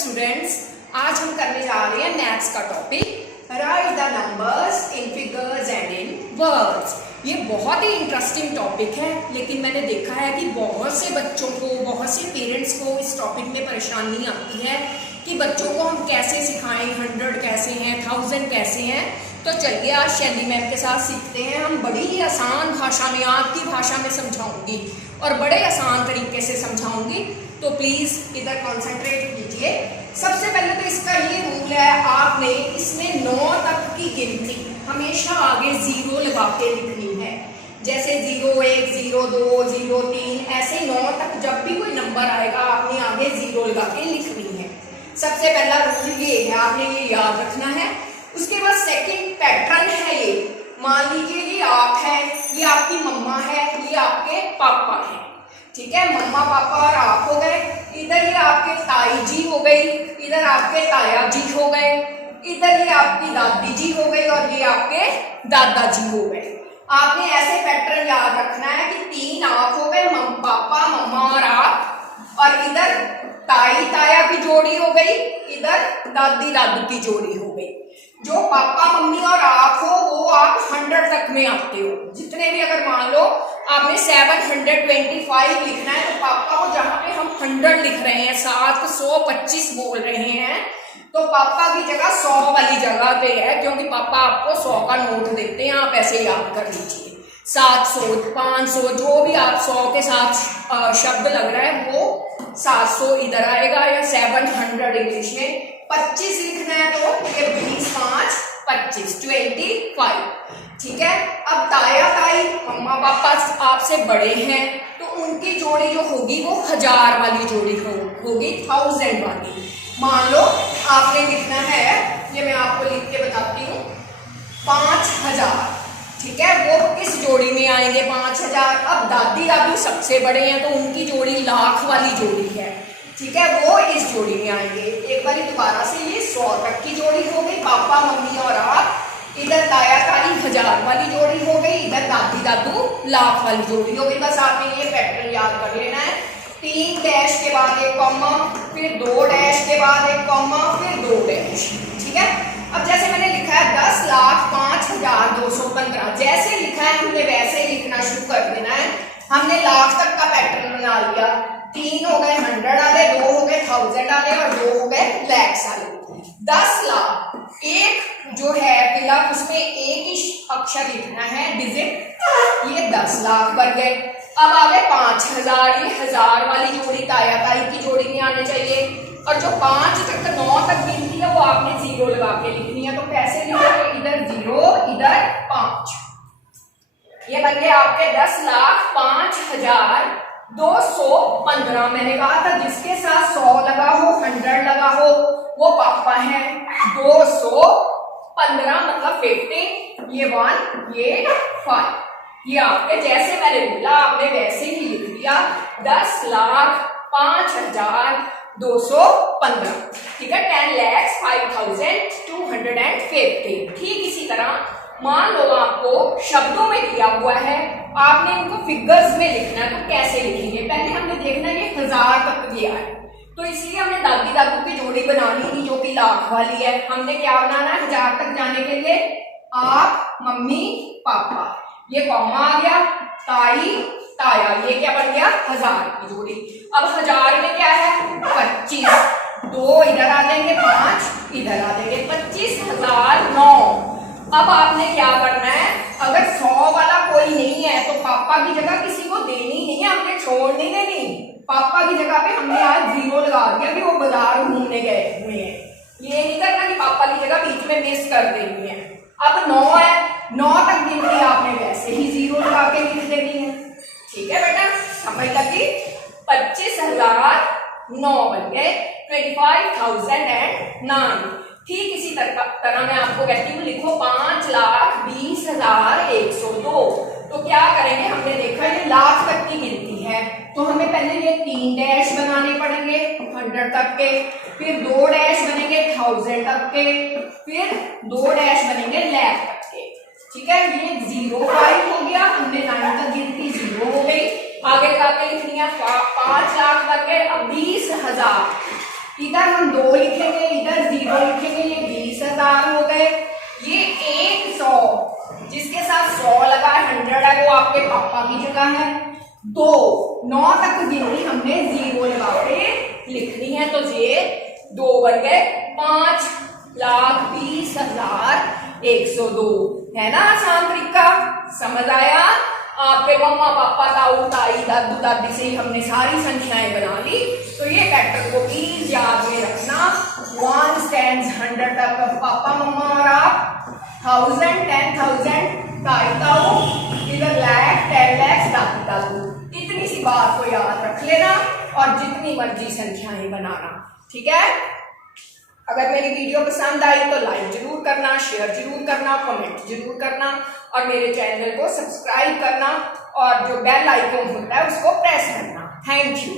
Students, आज हम करने जा रहे हैं मैथ्स का topic right the numbers in figures and in words. ये बहुत ही इंटरेस्टिंग टॉपिक है, लेकिन मैंने देखा है कि बहुत से बच्चों को, बहुत से पेरेंट्स को इस टॉपिक में परेशानी आती है कि बच्चों को हम कैसे सिखाएं, 100 कैसे हैं, 1000 कैसे हैं। तो चलिए आज शैली मैम के साथ सीखते हैं। हम बड़ी ही आसान भाषा में, आपकी भाषा में समझाऊंगी और बड़े आसान तरीके से समझाऊंगी, तो प्लीज़ इधर कॉन्सेंट्रेट कीजिए। सबसे पहले तो इसका ये रूल है, आपने इसमें 9 तक की गिनती हमेशा आगे 0 लगा के लिखनी है। जैसे 0, 1, 0, 2, 0, 3, ऐसे 9 तक जब भी कोई नंबर आएगा आपने आगे 0 लगा के लिखनी है। सबसे पहला रूल ये है, आपने ये याद रखना है। उसके बाद सेकंड पैटर्न है ये, मान लीजिए ये आप है, ये आपकी मम्मा है, ये आपके पापा है, ठीक है। मम्मा पापा और आप हो गए, इधर ये आपके ताई जी हो गई, इधर आपके ताया जी हो गए, इधर ये आपकी दादी जी हो गई और ये आपके दादाजी हो गए। आपने ऐसे पैटर्न याद रखना है कि 3 आप हो गए, पापा मम्मा और आप, और इधर ताई ताया की जोड़ी हो गई, इधर दादी दादू की जोड़ी हो गई। जो पापा मम्मी और आप हो वो आप 100 तक में आते हो। जितने भी, अगर मान लो आपने 725 लिखना है, तो पापा को जहां पे हम 100 लिख रहे हैं, 725 बोल रहे हैं, तो पापा की जगह 100 वाली जगह पे है, क्योंकि पापा आपको 100 का नोट देते हैं, आप ऐसे याद कर लीजिए। 700, 500, जो भी आप 100 के साथ शब्द लग रहा है वो 700 इधर आएगा, या 700 इंग्लिश में। 25 लिखना है तो ये 20, 5, 25, 25, ठीक है। अब ताया ताई, मम्मा पापा आपसे बड़े हैं, तो उनकी जोड़ी जो होगी वो 1000 वाली जोड़ी होगी, 1000 वाली। मान लो आपने लिखना है, ये मैं आपको लिख के बताती हूँ, 5000, ठीक है। वो किस जोड़ी में आएंगे? 5000। अब दादी दादू सबसे बड़े हैं, तो उनकी जोड़ी लाख वाली जोड़ी है, ठीक है, वो इस जोड़ी में आएंगे। एक बार दोबारा से, ये 100 तक की जोड़ी हो गई, पापा मम्मी और आप, इधर ताया ताई 1000 वाली जोड़ी हो गई, इधर दादी दादू लाख वाली जोड़ी हो गई। बस आपने ये पैटर्न याद कर लेना है। 3 डैश के बाद एक कॉमा, फिर 2 डैश के बाद एक कॉमा, फिर 2 डैश, ठीक है। अब जैसे मैंने लिखा है 10,05,215, जैसे लिखा है हमने वैसे ही लिखना शुरू कर देना है। हमने लाख तक का पैटर्न बना लिया। 3 हो गए 100 वाले, 2 हो गए 1000 वाले और 2 हो गए lakhs वाले। 10 लाख, एक जो है फिलहाल उसमें एक ही अक्षर लिखना है, डिजिट, ये 10 लाख बन गए। अब आ गए 5000, ये 1000 वाली जोड़ी ताया ताई की जोड़ी में आने चाहिए, और जो 5 तक 9 तक गिनती है वो आपने 0 लगा के लिखनी है। तो कैसे लिखोगे? इधर 0, इधर 5, ये बन गए आपके 10,05,215। मैंने कहा था जिसके साथ 100 लगा हो, 100 लगा हो, वो पापा है। 215 मतलब 50, ये 1, ये 5, ये आपके, जैसे मैंने बोला आपने वैसे ही लिख दिया, 10,05,215, ठीक है। 10,05,250। ठीक इसी तरह मान लो आपको शब्दों में दिया हुआ है, आपने इनको फिगर्स में लिखना है, तो कैसे लिखेंगे? पहले हमने देखना है कि 1000 तक गया है, तो इसलिए हमने दादी दादू की जोड़ी बनानी थी जो कि लाख वाली है। हमने क्या बनाना है 1000 तक जाने के लिए? आप मम्मी पापा, ये कॉमा आ गया, ताई ताया, ये क्या बन गया? 1000 की जोड़ी। अब 1000 में क्या है? 25, 2 इधर आ जाएंगे, 5 इधर आ जाएंगे, 25,009। अब आपने क्या करना है, अगर 100 वाला कोई नहीं है तो पापा की जगह किसी को देनी नहीं है, हमने छोड़ नहीं देनी। पापा की जगह पे हमने आज 0 लगा दिया कि वो बाजार घूमने गए हुए हैं। ये नहीं करना कि पापा की जगह बीच में मिस कर देनी है। अब 9 है, 9 तक गिनती आपने वैसे ही 0 लगा के लिख देनी है, ठीक है बेटा, समझ लगी। 25,009 बन गए, 25,009। ठीक इसी तरह मैं आपको कहती हूँ, लिखो 5,20,102। तो क्या करेंगे, हमने देखा ये लाख तक की गिनती है, तो हमें पहले ये 3 डैश बनाने पड़ेंगे 100 तक के, फिर 2 डैश बनेंगे 1000 तक के, फिर 2 डैश बनेंगे लाख तक के, ठीक है। ये 05 हो गया, हमने 9 तक गिनती 0 हो गई। आगे जाके लिखनी है 5 लाख बन गए। अब 20,000, इधर हम 2 लिखेंगे, इधर 0 लिखेंगे, ये 20,000 हो गए। ये 100 जिसके साथ 100 लगा 100 है वो आपके पापा की जगह है। 2 9 तक गिनती हमने 0 लगा के लिखनी है, तो ये 2 बन गए 5,20,102। है ना आसान तरीका, समझ आया? आपके मम्मा पापा ताऊ ताई दादू दादी से ही हमने सारी संख्याएं बना ली। तो ये पैटर्न को प्लीज याद में रखना। 1 stands 100 तक पापा मम्मा और आप, 1000 10,000 ताई ताऊ, इधर लाख 10 lakhs दादी दादू। इतनी सी बात को याद रख लेना और जितनी मर्जी संख्याएं बनाना, ठीक है? अगर मेरी वीडियो पसंद आई तो लाइक जरूर करना, शेयर जरूर करना, कमेंट जरूर करना और मेरे चैनल को सब्सक्राइब करना और जो बेल आइकन होता है उसको प्रेस करना। Thank you.